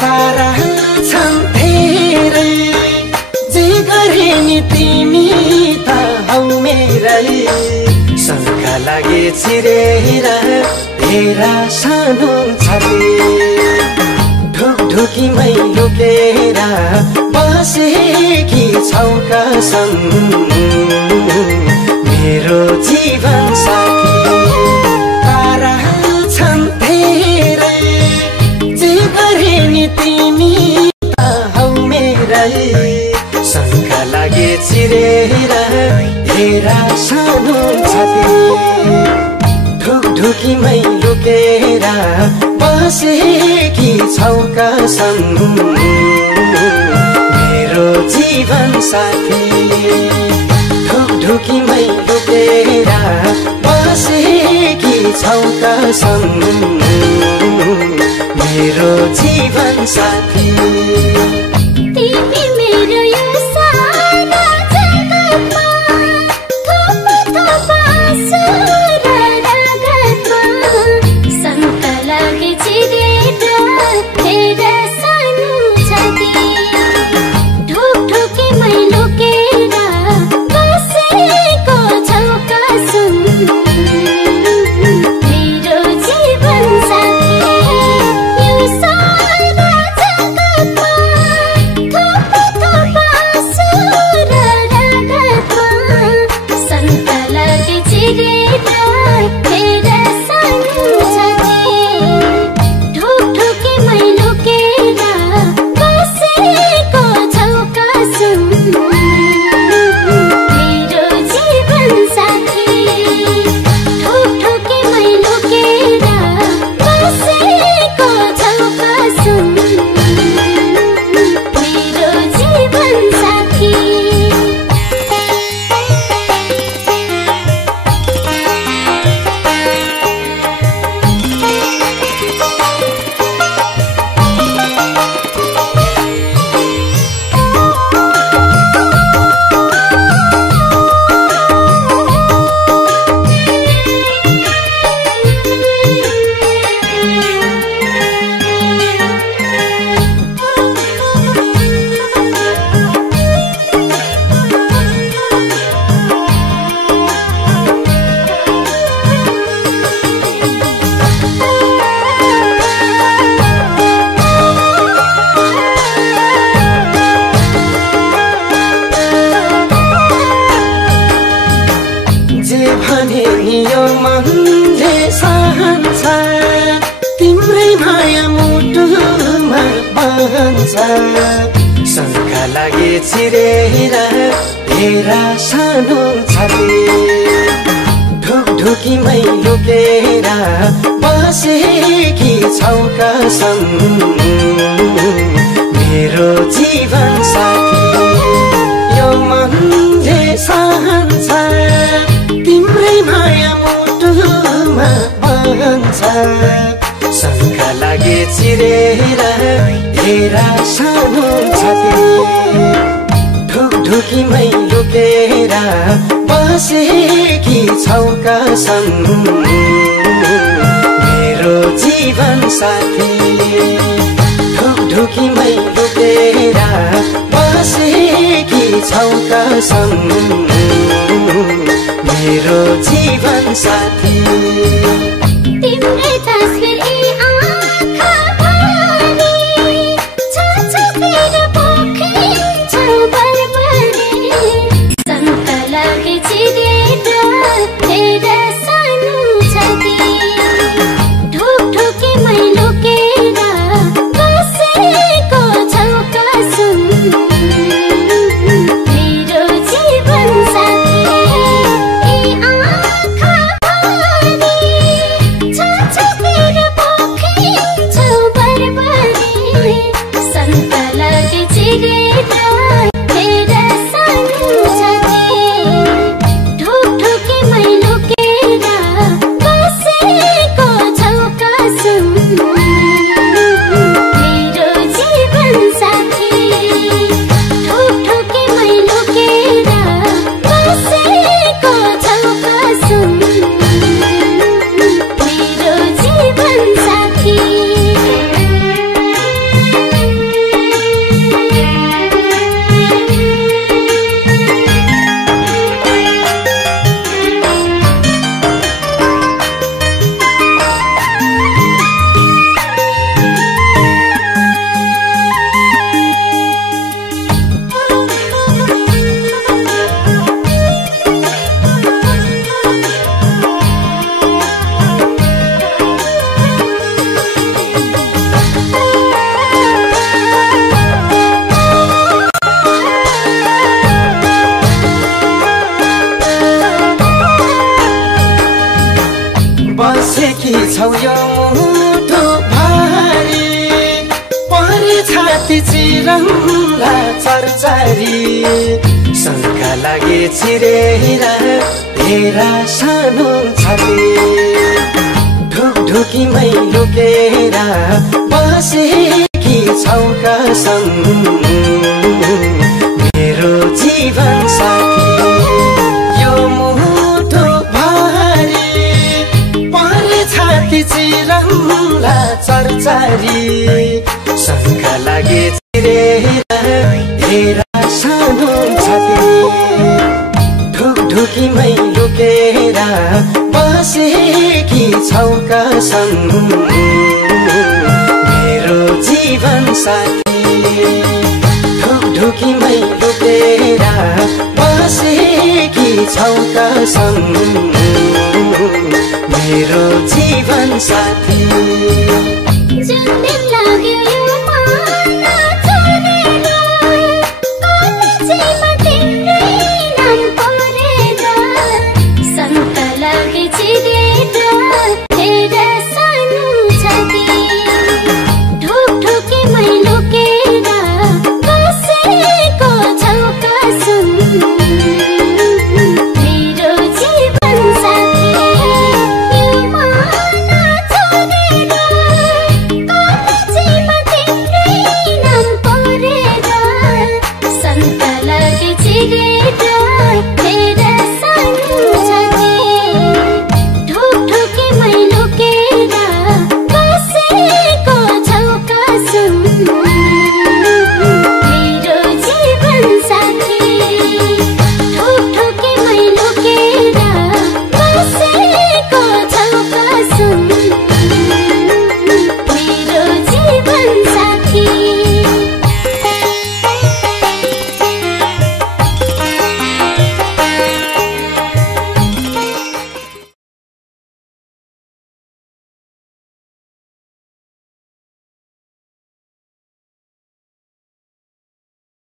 तारा छन् धेरै जे गरे नि तिमी त हौ मेरै शङ्का लागे चिरेर तेरा सानो छाती ढुकढुकीमै लुकेर बसेकी छौ कसम मेरो जीवन साथी तारा छन् धेरै जे गरे नि तिमी त हौ मेरै शङ्का लागे चिरेर तेरा सानो छाती ढुकढुकीमै लुकेर बसेकी छौ कसम मेरो जीवन साथी ढुकढुकीमै लुकेर बसेकी छौ कसम मेरो जीवन साथी तिमी मेरो यो सानो जगतमा थोपा थोपा आँसु र रगतमा शङ्का लागे चिरेर तेरा सानो छाती ढुकढुकीमै लुकेर बसेको छौ कसम मेरो जीवन साथी यो सानो जगतमा थोपा थोपा आँसु र रगतमा शङ्का लागे चिरेर तेरा सानो छाती ढुकढुकीमै लुकेर बसेको छौ कसम मेरो जीवन साथी ढुकढुकीमै लुकेर बसेको छौ कसम मेरो जीवन साथी जे भने नि यो मनले सहन्छ तिम्रै माया मुटुमा बहन्छ शङ्का लागे चिरेर तेरा सानो छाती ढुकढुकीमै लुकेर बसेकी छौ कसम मेरो जीवन साथी यो मनले सहन्छ तिम्रै माया मुटुमा बहन्छ शङ्का लागे चिरेर तेरा सानो छाती ढुकढुकीमै लुकेर बसेकी छौ कसम मेरो जीवन साथी ढुकढुकीमै लुकेर बसेकी छौ कसम मेरो जीवन साथी तिम्रै तस्बिर यी आँखाभरि छचकेर पोखिन्छौ बरबरी शङ्का लागे चिरेर तेरा सानो छाती ढुकढुकीमै लुकेर बसेको छौ कसम मेरो जीवन साथी यी आँखाभरि छौ यो मुटु भारी परे छाती चिरौला चरचरी शङ्का लागे छिरेर हेरा सानो छाती ढुकढुकीमै लुकेर बसेकी छौ कसम मेरो जीवन साथी यो मुटु भारी परे छाती चिरौला चरचरी शङ्का लागे छिरेर हेरा सानो छाती ढुकढुकीमै लुकेर बसेकी छौ कसम मेरो जीवन साथी ढुकढुकीमै लुकेर बसेकी छौ कसम मेरो जीवन साथी Today